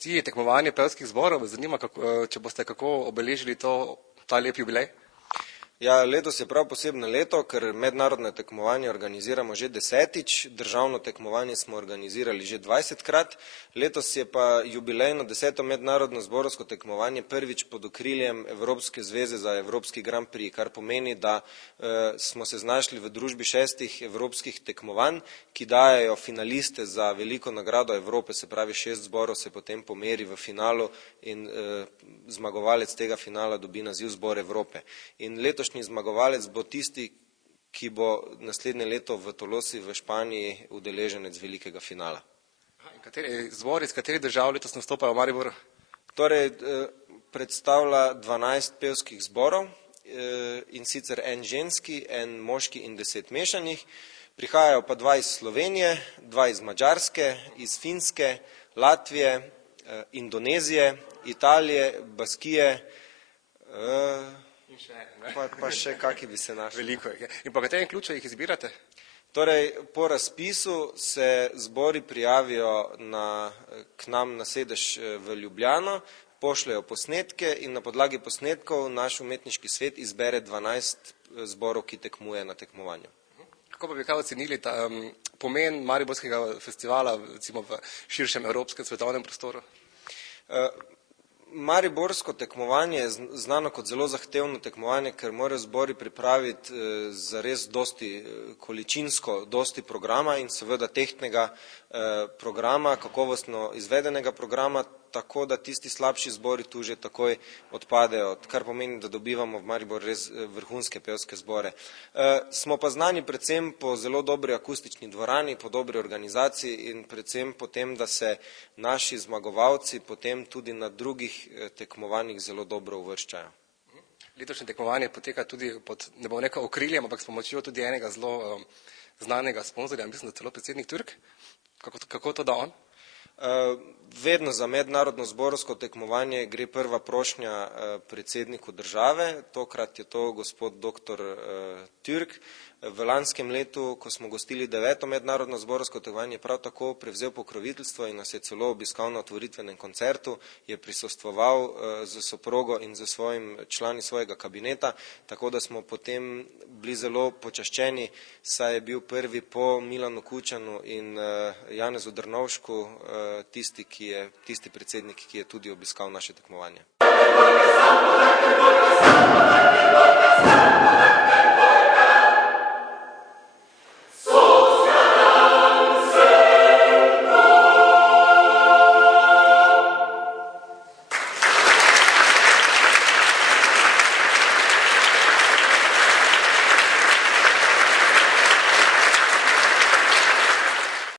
gosti tekmovanje pevskih zborov. Zanima, če boste kako obeležili ta lep jubilej? Ja, letos je prav posebno leto, ker mednarodne tekmovanje organiziramo že 10. Državno tekmovanje smo organizirali že 20-krat. Letos je pa jubilejno 10. mednarodno zborovsko tekmovanje prvič pod okriljem Evropske zveze za Evropski Grand Prix, kar pomeni, da smo se znašli v družbi 6 evropskih tekmovanj, ki dajejo finaliste za veliko nagrado Evrope, se pravi 6 zborov se potem pomeri v finalu in zmagovalec tega finala dobi naziv Zbor Evrope. In letošnji zmagovalec bo tisti, ki bo naslednje leto v Tolosi v Španiji udeleženec velikega finala. Kateri zbor, iz katerih držav letos nastopajo v Mariboru? Torej, predstavlja 12 pevskih zborov in sicer en ženski, en moški in 10 mešanih. Prihajajo pa 2 iz Slovenije, 2 iz Madžarske, iz Finske, Latvije, Indonezije, Italije, Baskije, pa še kaki bi se našli. Veliko je. In po katerem ključu jih izbirate? Torej, po razpisu se zbori prijavijo k nam na sedež v Ljubljano, pošljajo posnetke in na podlagi posnetkov naš umetniški svet izbere 12 zborov, ki tekmuje na tekmovanju. Kako pa bi kaj ocenili pomen Mariborskega festivala recimo v širšem evropskem svetovnem prostoru? Mariborsko tekmovanje je znano kot zelo zahtevno tekmovanje, ker morajo zbori pripraviti zares dosti količinsko, dosti programa in seveda tehtnega programa, kakovostno izvedenega programa, tako da tisti slabši zbori tu že takoj odpadejo, kar pomeni, da dobivamo v Maribor res vrhunske pevske zbore. Smo pa znani predvsem po zelo dobri akustični dvorani, po dobri organizaciji in predvsem po tem, da se naši zmagovalci potem tudi na drugih tekmovanjih zelo dobro uvrščajo. Letošnje tekmovanje poteka tudi pod, ne bom rekel okriljem, ampak s pomočjo tudi enega zelo znanega sponzorja, mislim, da celo predsednik Türk. Kako to da on? Vedno za mednarodno zborovsko tekmovanje gre prva prošnja predsedniku države, tokrat je to gospod dr. Türk. V lanskem letu, ko smo gostili 9. mednarodno zborovsko tekmovanje, prav tako prevzel pokroviteljstvo in nas je celo obiskal na otvoritvenem koncertu, je prisostvoval z soprogo in z člani svojega kabineta, tako da smo potem bili zelo počaščeni, saj je bil prvi po Milanu Kučanu in Janezu Drnovšku tisti predsednik, ki je tudi obiskal naše tekmovanje.